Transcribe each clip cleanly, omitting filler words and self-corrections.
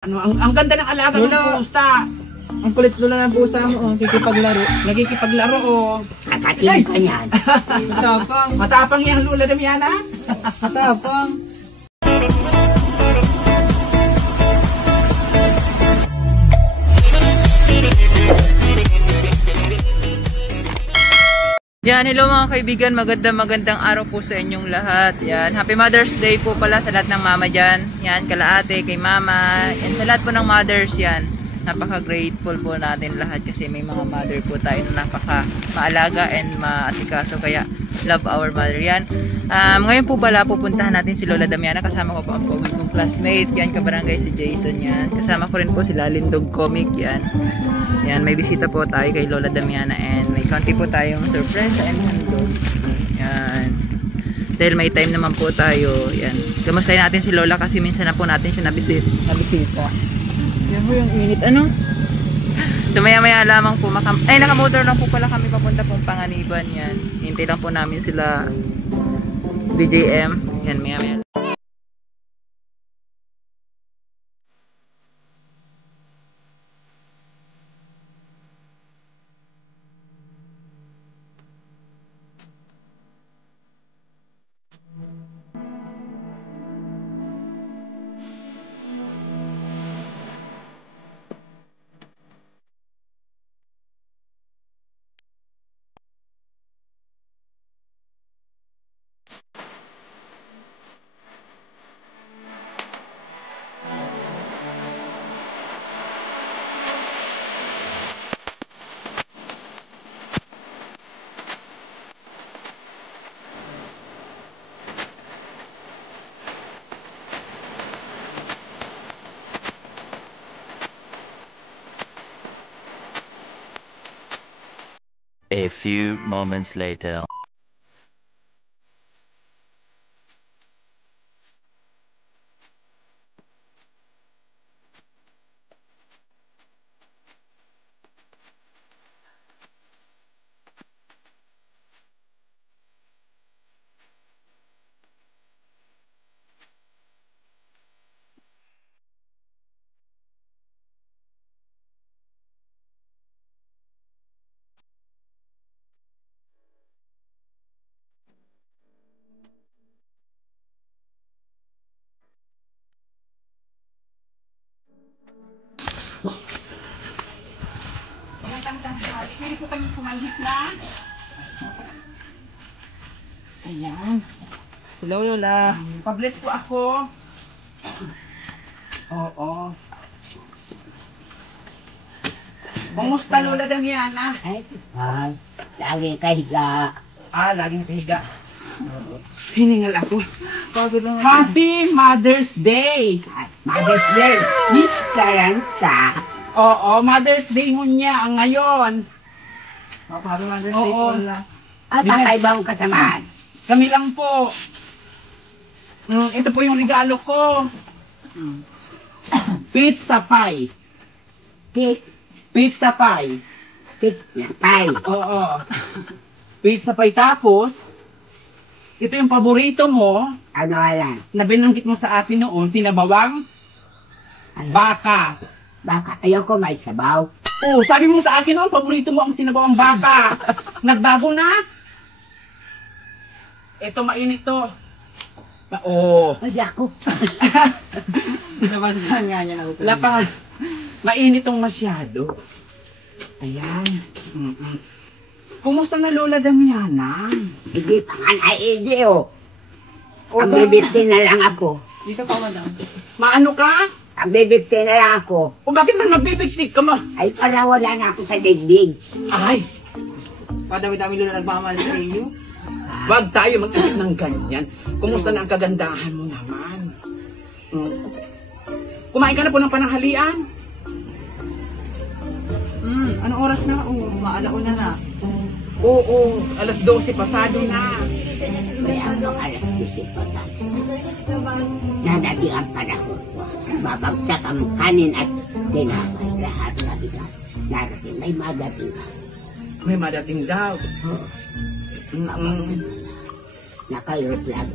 Ano, ang ganda ng alaga ng pusa. Ang kulit Lola ng pusa mo, oh. Kikipaglaro. Nagkikipaglaro, oh. Katating ka niyan. Matapang. Matapang yan, Lola Damiana. Matapang. Yan, hello mga kaibigan, magandang araw po sa inyong lahat. Yan, Happy Mother's Day po pala sa lahat ng mama dyan. Yan, kala ate, kay mama, yan sa lahat po ng mothers yan. Napaka-grateful po natin lahat kasi may mga mother po tayo na napaka-maalaga and maasikaso, kaya love our mother yan. Ngayon po pala pupuntahan natin si Lola Damiana, kasama ko po ang COVID kong classmate, yan, kabarangay si Jason yan. Kasama ko rin po si Lindog Comic yan. Yan, may bisita po tayo kay Lola Damiana and may konti po tayong surprise and handog. Yan. Dahil may time naman po tayo, yan. Kamustahin natin si Lola kasi minsan na po natin siya nabisita. Yan po yung init, ano? So maya lamang po, nakamotor lang po pala kami papunta pong Panganiban, yan. Hintay lang po namin sila DJM. Yan, maya. A few moments later. Pwede po kami pumalhit na. Ayan. Hello Lola. Pabless po ako. Oo. Kumusta Lola Damiana? Ay, lagi kahiga. Laging kahiga. Hiningal ako. Pagod lang. Happy Mother's Day! Mother's Day, Miss Claranta. Oo, Mother's Day mo niya ang ngayon. Happy Mother's Day Oo. Lola. At kakaibang kasamaan. Kami lang po. Ito po yung regalo ko. Pizza pie. Tik, Pizza pie. tik na pay. Oo. Pizza pie, tapos ito yung paborito mo Ano alam? na binanggit mo sa akin noon, sinabawang Ano? baka. Baka ayoko may sabaw. Oo, sabi mo sa akin noon, paborito mo ang sinabawang baka. Nagbago na? Ito, mainit to. Oo. Ay, ako. Nabansahan nga niya na Wala pa. Mainit tong masyado. Ayan. Kumusta na Lola Damiana? Hindi pa nga naidi, oh. Ang bibigti na lang ako. Dito pa madam. Maano ka? Ang bibigti na lang ako. O bakit man magbibigsik ka mo? Ay, para wala na ako sa digdig. Ay, Padami-dami Lola nagmamahal sa iyo. wag tayo mag-isip ng ganyan. Kumusta na ang kagandahan mo naman? Kumain ka na po ng pananghalian? Anong oras na? Maalauna na. Oo, alas 12 pasado na. Kaya ano, alas 10 pa sa dadating ang panahon ko. Babagsak ang kanin at tinapay. Lahat na bigas. Darating, may magating ka. May madating daw. Nakayot lang.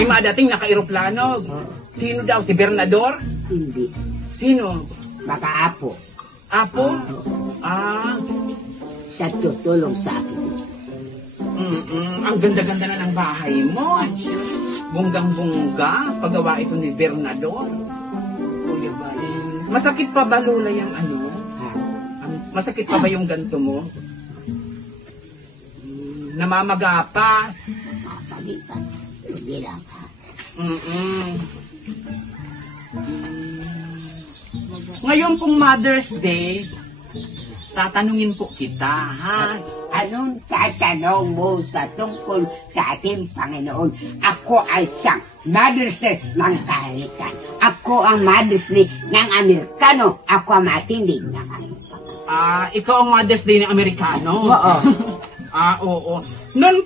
May madating naka-aeroplano. Sino daw? Si Bernador? Hindi. Sino? Baka Apo. Apo? Ah, Siya tutulong sa akin. ang ganda-ganda na ng bahay mo. Bunggang-bungga. Paggawa ito ni Bernador. Kuya ba? Masakit pa ba, Lola, yung ano? Ha? Masakit pa ba yung ganto mo? Namamaga pa. Mapalitan. Hindi lang ha. Ngayon pong Mother's Day, tatanungin po kita, ha? Anong tatanong mo sa tungkol sa ating Panginoon? Ako ay siyang Mother's Day ng kaharitan. Ako ang Mother's Day ng Amerikano. Ako ang matindig ng Amerikano. Ikaw ang Mother's Day ng Amerikano? Oo. Oo. Noon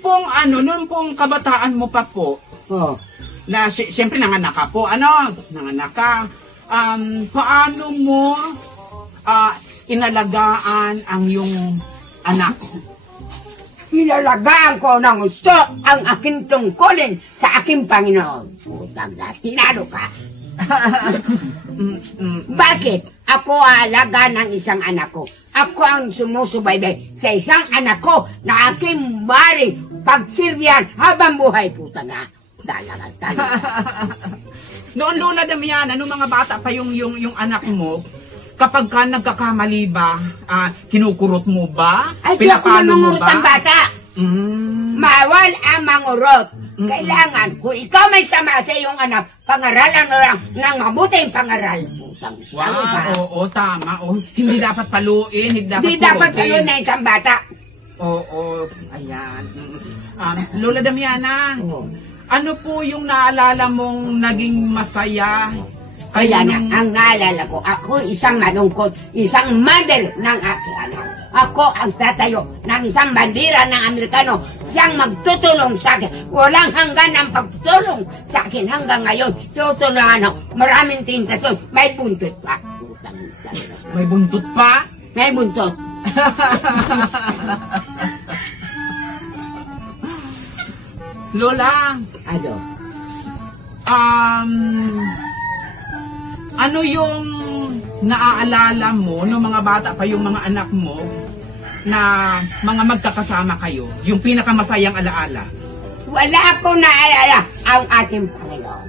pong kabataan mo pa po, Oo. na siyempre nanganak ka po, nanganak ka, paano mo inalagaan ang iyong anak? Ilalagaan ko ng gusto ang aking tungkulin sa aking Panginoon. Putang na, tinalo ka. Bakit? Ako aalaga ng isang anak ko. Ako ang sumusubaybay sa isang anak ko na aking bari pagsirbihan habang buhay. Putang na, dalaga. Noon, Lola Damiana, nung mga bata pa yung anak mo, kapag ka nagkakamali ba, kinukurot mo ba? Ay, di ako Pinapalo mo mamangurot ang ba? bata. Mawal ang mangurot. Kailangan, kung ikaw may sama sa iyong anak, pangaralan mo lang ng mabuting pangaral. Putang Oo, tama. Hindi dapat paluin, hindi dapat Di dapat kurutin. kayo na isang bata. Oo, ayan. Lola Damiana, Oo. ano po yung naalala mong naging masaya? Kaya na, ang naalala ko, ako isang malungkot, isang mother ng aking anak. Ako ang tatayo ng isang bandera ng Amerikano. Siyang magtutulong sa akin. Walang hanggan ang pagtutulong sa akin hanggang ngayon. Tutulungan ako. Maraming tintasyon. May buntot pa. May buntot pa? May buntot. Lola, Ano? ano yung naaalala mo nung mga bata pa yung mga anak mo na mga magkakasama kayo? Yung pinakamasayang alaala? Wala akong naalala ang ating Panginoon.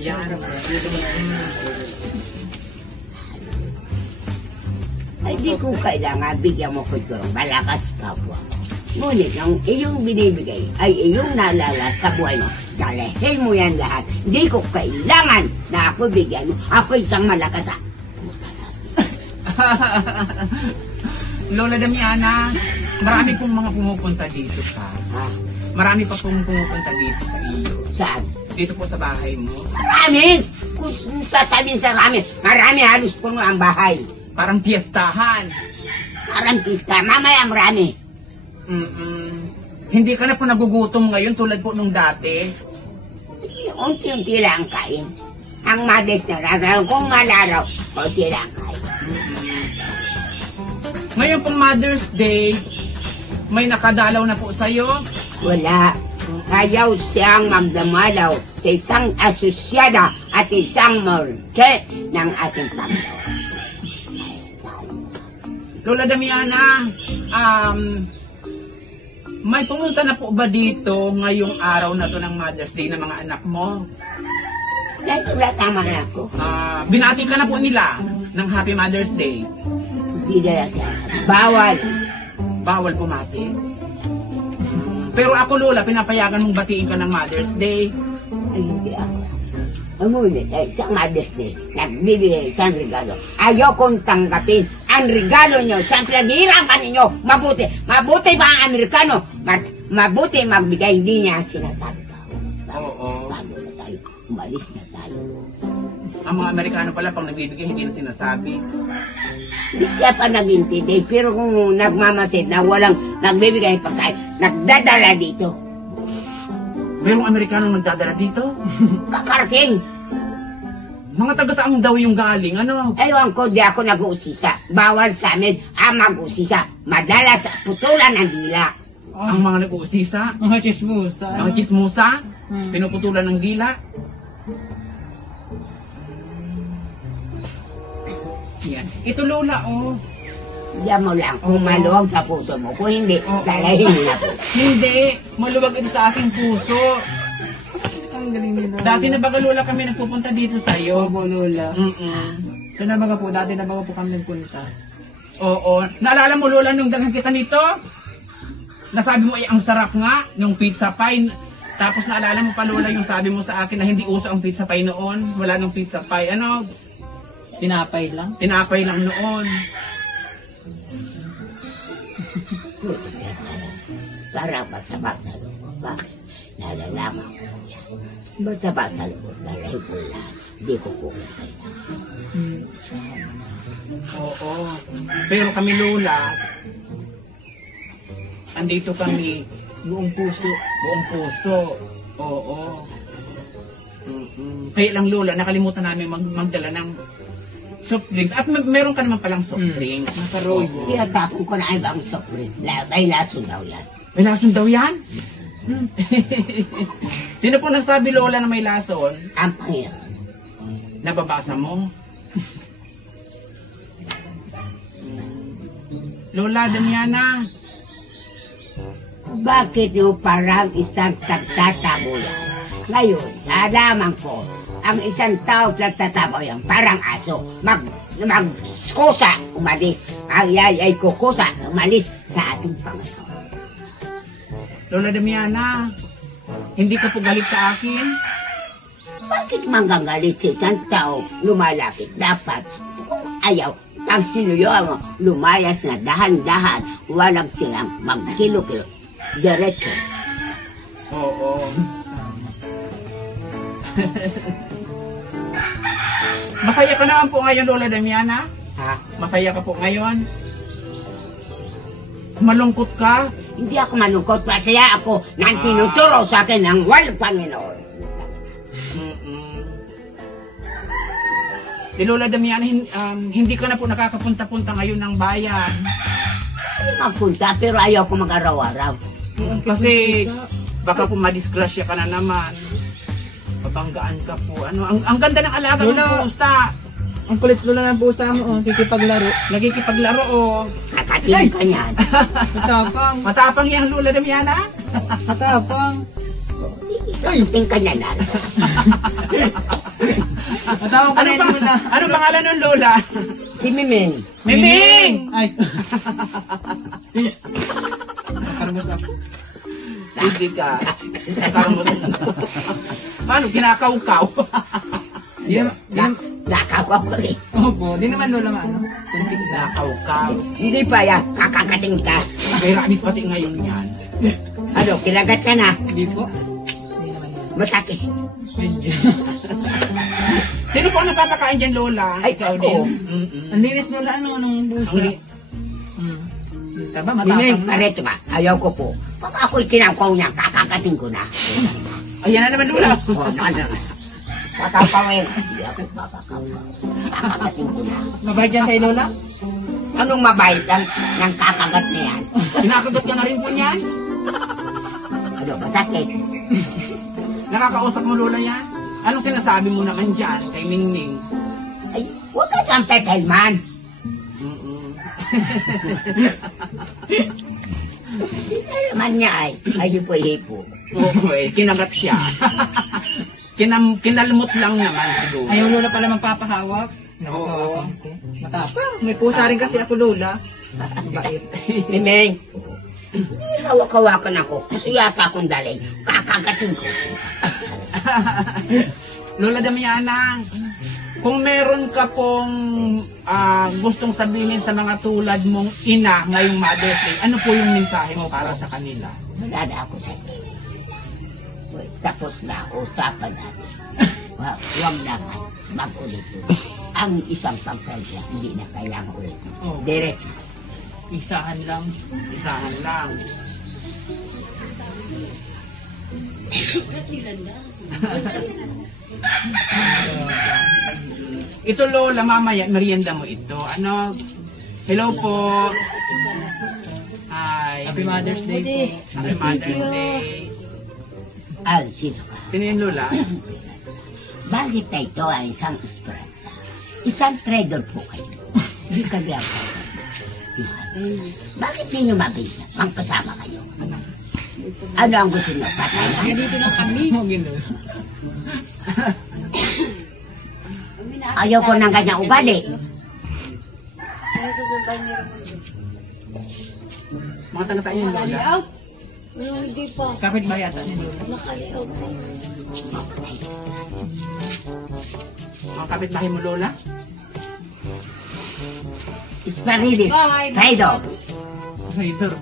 Yan. Ay, di ko kailangan bigyan mo ko ito ng malakas kapwa. Ngunit ang iyong binibigay ay iyong naalala sa buhay mo. Dalahin mo yan lahat. Di ko kailangan na ako bigyan mo. Ako isang malakas. Lola Damiana, marami pong mga pumupunta dito sa... Ha? Marami pa pong pumupunta dito sa iyo. Saan? Dito po sa bahay mo. Marami! Kung sasabihin sa marami halos puno ang bahay. Parang piyestahan. Parang pista. Mamaya marami. Hindi ka na po nagugutom ngayon tulad po nung dati. Unti-unti lang ang kain. Ang mades na ragaw, kung malaraw, unti lang ang kain. Ngayon pong Mother's Day, may nakadalaw na po sa'yo. Wala. Ayaw siyang magdamalaw sa isang asosyada at isang morte ng ating Panginoon. Lola Damiana, may pumunta na po ba dito ngayong araw na to ng Mother's Day ng mga anak mo? Dahil wala tama na ako. Binati ka na po nila ng Happy Mother's Day. Hindi na siya. Bawal. Bawal bumati. Pero ako, Lola, pinapayagan mong batiin ka ng Mother's Day. Ay, hindi ako. Ngunit, isang Mother's Day, nagbibigay isang regalo. Ayaw kong tanggapin ang regalo nyo. Siyempre, naghihirapan ninyo. Mabuti. Mabuti ba ang Amerikano? Mabuti magbigay. Hindi niya sinasabi pa. Oo. Bago na tayo. Umalis na tayo. Ang mga Amerikano pala, pang nagbibigay, hindi na sinasabi. Hindi siya pa nag-intindi. Pero kung nagmamasid na walang nagbibigay pa tayo, nagdadala dito. Mayroong Amerikanong nagdadala dito? Kakarating. Mga taga saan daw yung galing? Ano? Ewan ko, di ako nag-uusisa. Bawal sa amin ang mag-uusisa. Madalas putulan ng dila. Ang mga nag-uusisa? Mga chismosa. Mga chismosa? Pinuputulan ng dila? Yan. Ito Lola, oh. Diyan mo lang kung maluwag sa puso mo. Kung hindi, dalahin na po. Hindi. Maluwag ito sa aking puso. Ang galing nila. Dati na baga Lola kami nagpupunta dito sa'yo. Opo, Lola. Ito na baga po, dati na baga po kami nagpunta. Oo. Naalala mo Lola nung dalhan kita nito? Nasabi mo ay ang sarap nga, yung pizza pie. Tapos naalala mo pa Lola yung sabi mo sa akin na hindi uso ang pizza pie noon. Wala nung pizza pie. Ano? Tinapay lang. Tinapay lang noon. Para basa-basa loob. Bakit? Nalalaman ko yan. Basa-basa loob. Dalahin ko lahat. Hindi ko kailangan. Oo. Pero kami Lola, andito kami buong puso. Buong puso. Oo. Kaya lang Lola, nakalimutan namin magdala ng soft drinks. At meron ka naman palang soft drinks. Nakaroy. Tinatapon ko na ay bang surprise. Ay lason daw yan. May lason daw yan? Sino po nagsabi Lola na may lason? Ang Panginoon. Nababasa mo? Lola Damiana, Bakit yung parang isang nagtatabo yan? Ngayon, nalaman ko, ang isang tao nagtatabo yan, parang aso. Magkusa, umalis. Ang yay ay kukusa, umalis sa ating Panginoon. Lola Damiana, hindi ka po galit sa akin? Bakit manggagalit si isang tao lumalapit? Dapat, ayaw, ang sinuyuan mo, lumayas na dahan-dahan, walang silang magkilo-kilo. Diretso. Oo. Masaya ka naman po ngayon, Lola Damiana? Ha? Masaya ka po ngayon? Malungkot ka? Hindi ako malungkot, masaya ako nang tinuturo sa akin ng walang Panginoon. Si Lola Damiana, hindi ka na po nakakapunta-punta ngayon ng bayan. Hindi magpunta, pero ayaw ko mag-araw-araw. Kasi baka po madisgrasya ka na naman. Mabanggaan ka po. Ano, ang ganda ng alaga ng Lola. pusa. Ang kulit Lola ng pusa mo, oh. Kikipaglaro. Nagikipaglaro oh. Kakating ka niyan. Matapang. Matapang yung Lola Damiana. Matapang. Kakating ka niyan. Matapang pa rin mo na. Anong pangalan ng Lola? Si Miming. Miming! Ay. Karamos ako. Hindi ka. Paano? Kinakaukaw. Nakaw ko rin. Opo, di naman Lola ano. Kinakaukaw. Hindi pa yan, kakakating ka. May rabies pati ngayon yan. Ano, kilagat ka na. Hindi po. Masakit. Sino po ang napapakain dyan, Lola? Ay, Ikaw ako. din. Ang linis Lola ano, nung pusa. Taba, Miming, matapang na. pareto ba? Ayaw ko po. Pag ako'y kinakaw niya, kakakating ko na. Ayan na naman, Lola. Tatapawin. Hindi ako papakaw. Kakakating ko na. Mabait yan kay Lola? Anong mabait ng kakagat na yan? Kinakagat ka na rin po niyan. Ano, masakit? Nakakausap mo, Lola, yan? Anong sinasabi mo naman dyan kay Ningning? Ay, huwag ka siyang petelman. Hindi naman niya ay hipo-hipo. Oo, kinagat siya. Kinalmot lang naman siguro. Ayaw Lola pala magpapahawak. Oo. Matapang. May pusa rin kasi ako Lola. Mabait. Miming, hawak-hawakan ako. Suya pa akong daling. Kakagatin ko. Lola Damiana, kung meron ka pong gustong sabihin sa mga tulad mong ina ngayong Mother's Day, ano po yung mensahe mo para sa kanila? Wala na ako sa Wait, tapos na usapan natin. Huwag na mag-ulit. Ang isang pagsasya, hindi na kailangan ulit. Oh. Direct. Isahan lang. Isahan lang. Ito Lola, mamaya, merienda mo ito. Ano? Hello po. Hi. Happy Mother's Day po. Happy Mother's Day. Ay, sino ka? Sino yun Lola? Bakit na ito ay isang esperanta? Isang trader po kayo. Hindi ka diyan. Bakit ninyo mabisa? Pangkasama kayo. Ano ang gusto nyo? Patay na? Dito na kami. Ayaw ko ng ganyang ugali. Mga taga saan yun Lola? Hindi pa. Kapit ba yata ni Lola? Nakaliaw po. Mga kapit bahay mo Lola? Esparilis, trader. Traitor.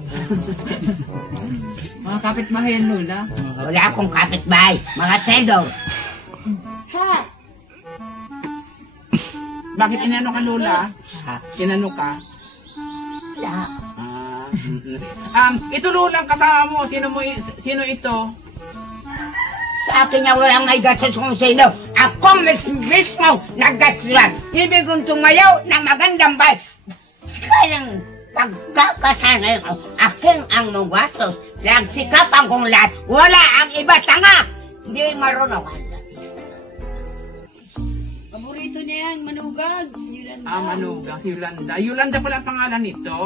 Mga kapit bahay yan Lola? Wala akong kapitbahay, mga trader. Ha? Bakit inano ka Lola? Ha? Inano ka? Wala. Ito Lola ang kasama mo. Sino ito? Sa akin na walang may gastos kung sino. Ako mismo naggastusan. Ibig kong tumayaw na magandang bahay. Kayang pagkakasanay ko, akin ang magastos. Nagsikapan kong lahat. Wala ang iba tanga. Hindi marunong. Paborito niya yan, manugag. Manugang, Yolanda. Yolanda pala ang pangalan nito.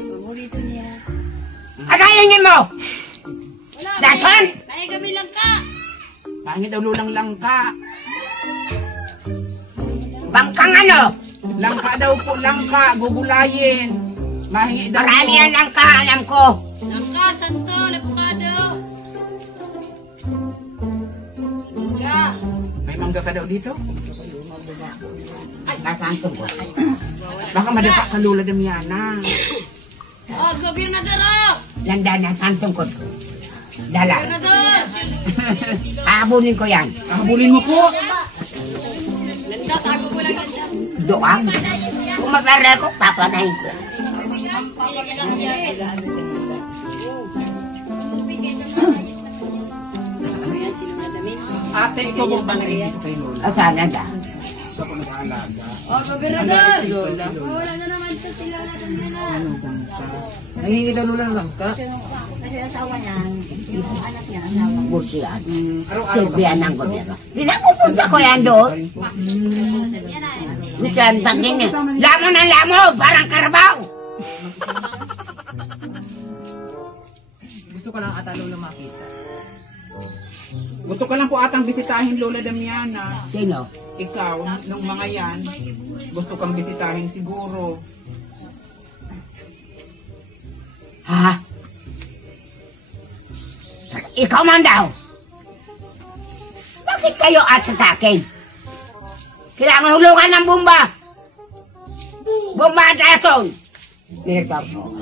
Paborito niya. Ano yun mo? Wala. Dason! Kaya kami lang ka. Pangit daw lulang langka. Bangkang ano? Langka daw po, langka. Gugulayin. Mahingi daw Marami po. yan ang kaalam ko. Langka, santo, lepukado. Mangga. May mangga ka daw dito? Nasaan ko po? Baka madapa ka Lola Damiana. Oh, gobernador. Landa na santong ko. Dala. Gobernador. Aabulin ko yan. Habulin mo po. Landa, tago ko lang landa. Doang. Kung maparal ko, papanayin ko. Ate, ikaw mo ba dito kay Lola? Asan na da? Oh, gobernador. Wala na naman ito sila na. Nahingi daw Lola ng langka. Kasi asawa niya, yung anak niya, asawa. Busiyan. Silbihan ng gobyerno. Pinapupunta ko yan doon. Busiyan, pagin niya. Lamo ng lamo, parang karabaw. Gusto ka lang ata Lola makita. Gusto ka lang po atang bisitahin Lola Damiana. Sino? Ikaw, nung mga yan, gusto kang bisitahin siguro. Ha? Ikaw man daw. Bakit kayo asa sa akin? Kailangan hulungan ng bomba. Bomba at ason. Nilagaw ko.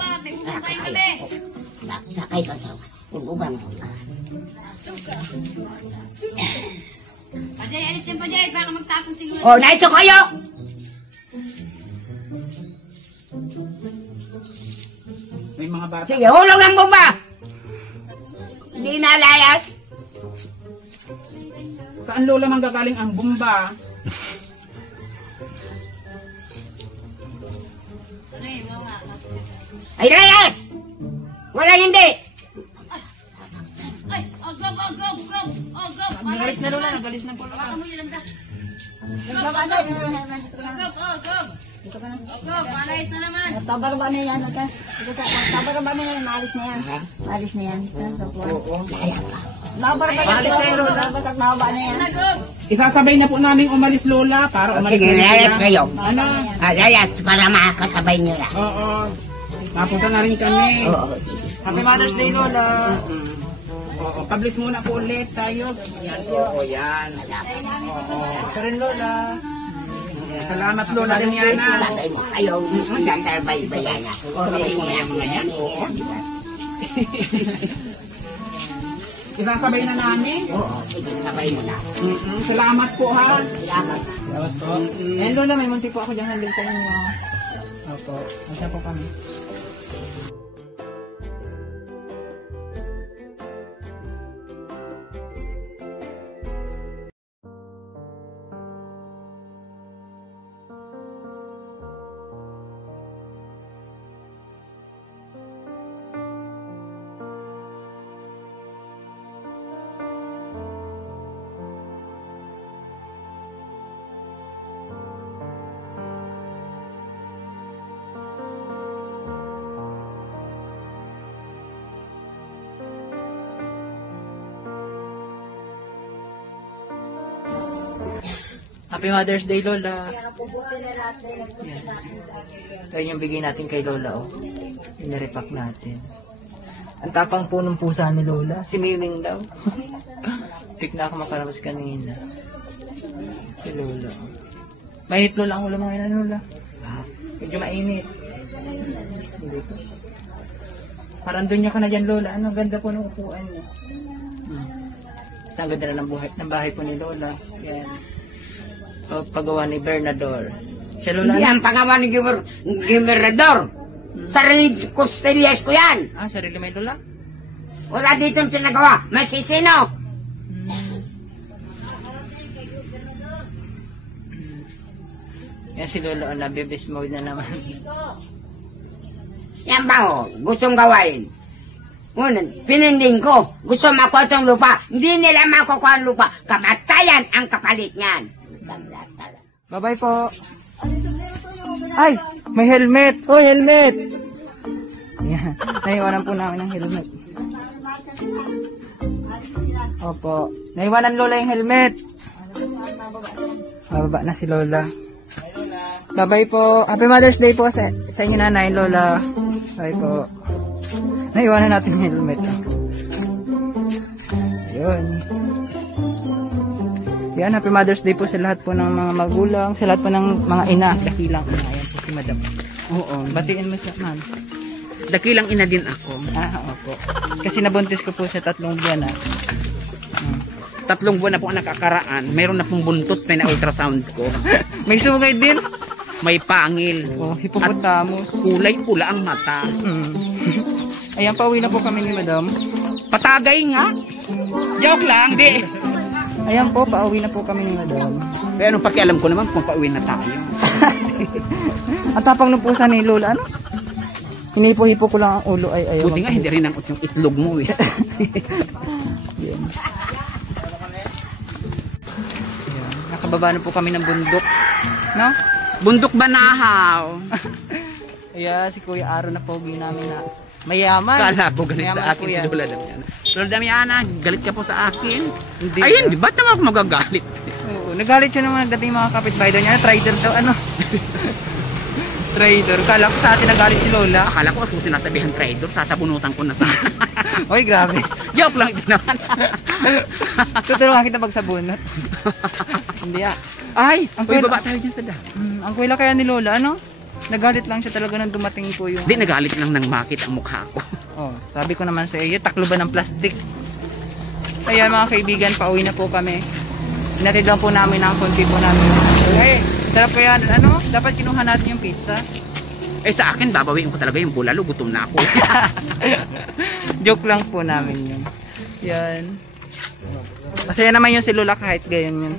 Sakay ka sa ulubang. Pajay, alis yan Pajay, baka magtapon siguro. Oh, naito kayo. May mga bata. Sige, hulong ng bomba. Hindi nalayas. Saan Lola manggagaling ang bomba? Ay, layas. Wala hindi. Ay, oh, go, go, go, go. Oh, go. Nagalis na Lola, nagalis na po. Baka mo yun lang da. Go, go, go. Go, go, go. Go, palayas na naman. Tabar ba na yan? Tabar ba na yan? Maalis na yan. Maalis na yan. Oo. Tabar ba Maalis na yan, Lola. Mababa na yan. Na, go. Isasabay na po namin umalis Lola para umalis Sige, na layas sila. kayo. Ano? Layas para makakasabay nila. Oo. Napunta na rin kami. Oo. Happy Mother's Day Lola. Oo. Publish muna po ulit tayo. Yan po. Oo, yan. Oo. Ito rin Lola. Salamat Lola Damiana. Sabay mo kayo. Magkakarbay-bayan na. Sabay mo yung mga yan. Oo. Isasabay na namin. Oo. Sige, sabay mo na. Salamat po ha. Salamat. Ayan Lola, may munti po ako dyan. Handil sa inyo. Opo. Masya po kami. Happy Mother's Day, Lola. Yan. Kaya yung bigay natin kay Lola, oh. Inarepack natin. Ang tapang po ng pusa ni Lola. Si Miming daw. Tik na ako makaramas kanina. Si Lola. Mainit Lola ang ulam ngayon, Lola. Medyo mainit. Hindi ko. Parang doon niya ka na dyan, Lola. Ano, ganda po ng upuan niya. Ang ganda na ng bahay po ni Lola. Yan. O, paggawa ni Bernador. Siya, Lola. Yan, pagawa ni Gobernador. Sarili Costillas ko yan. Ah, sarili may Lola? Wala dito yung pinagawa. May sisino. Yan si Lola, nabibis mode na naman. Yan ba ho? Gustong gawain. Ngunit, pininding ko. Gusto makuha itong lupa. Hindi nila makukuha ang lupa. Kamatayan ang kapalit niyan. Bye-bye po. Ay, may helmet. Oh, helmet. Yan. Naiwanan po namin ng helmet. Opo. Naiwanan Lola yung helmet. Mababa na si Lola. Bye-bye po. Happy Mother's Day po sa inyo nanay, Lola. Bye po. Naiwanan natin yung helmet. Ayun. Yan, Happy Mother's Day po sa lahat po ng mga magulang, sa lahat po ng mga ina. Dakilang ina. Ayan po si Madam. Oo. Batiin mo siya, ma'am. Dakilang ina din ako. Ah, opo. Kasi nabuntis ko po siya 3 buwan na. 3 buwan na po ang nakakaraan. Mayroon na pong buntot pa na ultrasound ko. May sugay din. May pangil. Oh, hippopotamus. Kulay pula ang mata. Ayan, pauwi na po kami ni Madam. Patagay nga. Joke lang, di. Ayan po, pauwi na po kami ni Madam. Pero anong pakialam ko naman kung pauwi na tayo. Ang tapang ng pusa ni Lola, ano? Hinipo-hipo ko lang ang ulo ay ayaw. Buti nga, hindi rin ang yung itlog mo eh. Yan. Nakababa na po kami ng bundok. No? Bundok Banahaw. Ayan, si Kuya Aaron na pogi namin na mayaman. Kala po galit Mayaman sa akin po yan. si Lola Damiana. Lola Damiana, galit ka po sa akin. Hindi Ay, ba? hindi. Ba't naman ako magagalit? Oo, nagalit siya naman dating mga kapitbahay doon niya. Trader daw, ano? Trader. Kala ko sa atin nagalit si Lola. Akala ko kung sinasabihan trader, sasabunutan ko na sana. Oy, grabe. Joke lang ito naman. Tutulungan kita magsabunot. Hindi ah. Ay, Ang uy, kuya- baba tayo dyan sa daan. Ang kuwila kaya ni Lola, ano? Nagalit lang siya talaga nang dumating po yung... Hindi, nagalit lang ng makit ang mukha ko. Oh, sabi ko naman sa iyo, takloban ng plastic. Kaya mga kaibigan, pauwi na po kami. Inatid lang po namin ang konti po namin. Ay, sarap po yan. Ano? Dapat kinuha natin yung pizza. Eh sa akin, babawiin ko talaga yung bulalo. Gutom na ako. Joke lang po namin yun. Yan. Masaya naman yung si Lola kahit gayon yun.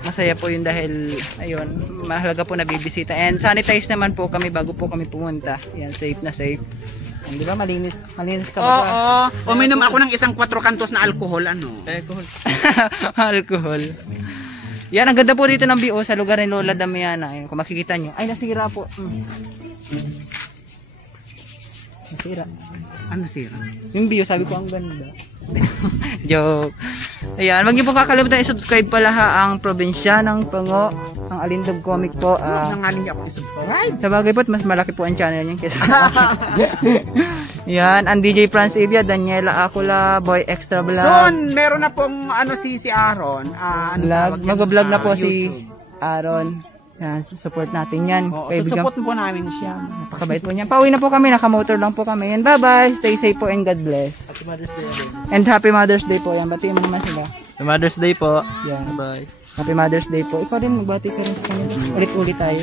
Masaya po yun dahil, ayun, mahalaga po na bibisita. And sanitize naman po kami bago po kami pumunta. Yan, safe na safe. And, di ba, malinis ka ba? Oo. Uminom ako ng isang 4 kantos na alcohol. Ano? Alcohol. Alcohol. Yan, ang ganda po dito ng BO sa lugar ni Lola Damiana. Ayun, kung makikita nyo. Ay, nasira po. Nasira. Ano sira? Yung BO, sabi ko, ang ganda. Joke. Ayan, wag niyo po kakalimutan i-subscribe pala ha ang Probinsya ng Pango, ang Alindog Comic po. Nangaling niya ako i-subscribe. Sa bagay po, mas malaki po ang channel niya kaysa Yan, ang DJ Franz Evia, Daniela Acula, Boy Extra Vlog. Soon, meron na pong ano si Aaron. Vlog. Mag-vlog na po si Aaron. Yan, support natin yan. Support po namin siya. Napakabait po niyan. Pauwi na po kami, nakamotor lang po kami. And bye-bye, stay safe po and God bless. Happy Mother's Day again. And Happy Mother's Day po. Yan, batiin mo naman sila. Happy Mother's Day po. Yan. Bye. Happy Mother's Day po. Ikaw din, magbati ka rin sa kanila. Ulit-ulit tayo.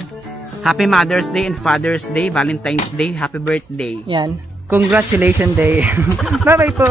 Happy Mother's Day and Father's Day, Valentine's Day, Happy Birthday. Yan. Congratulations Day. Bye-bye po!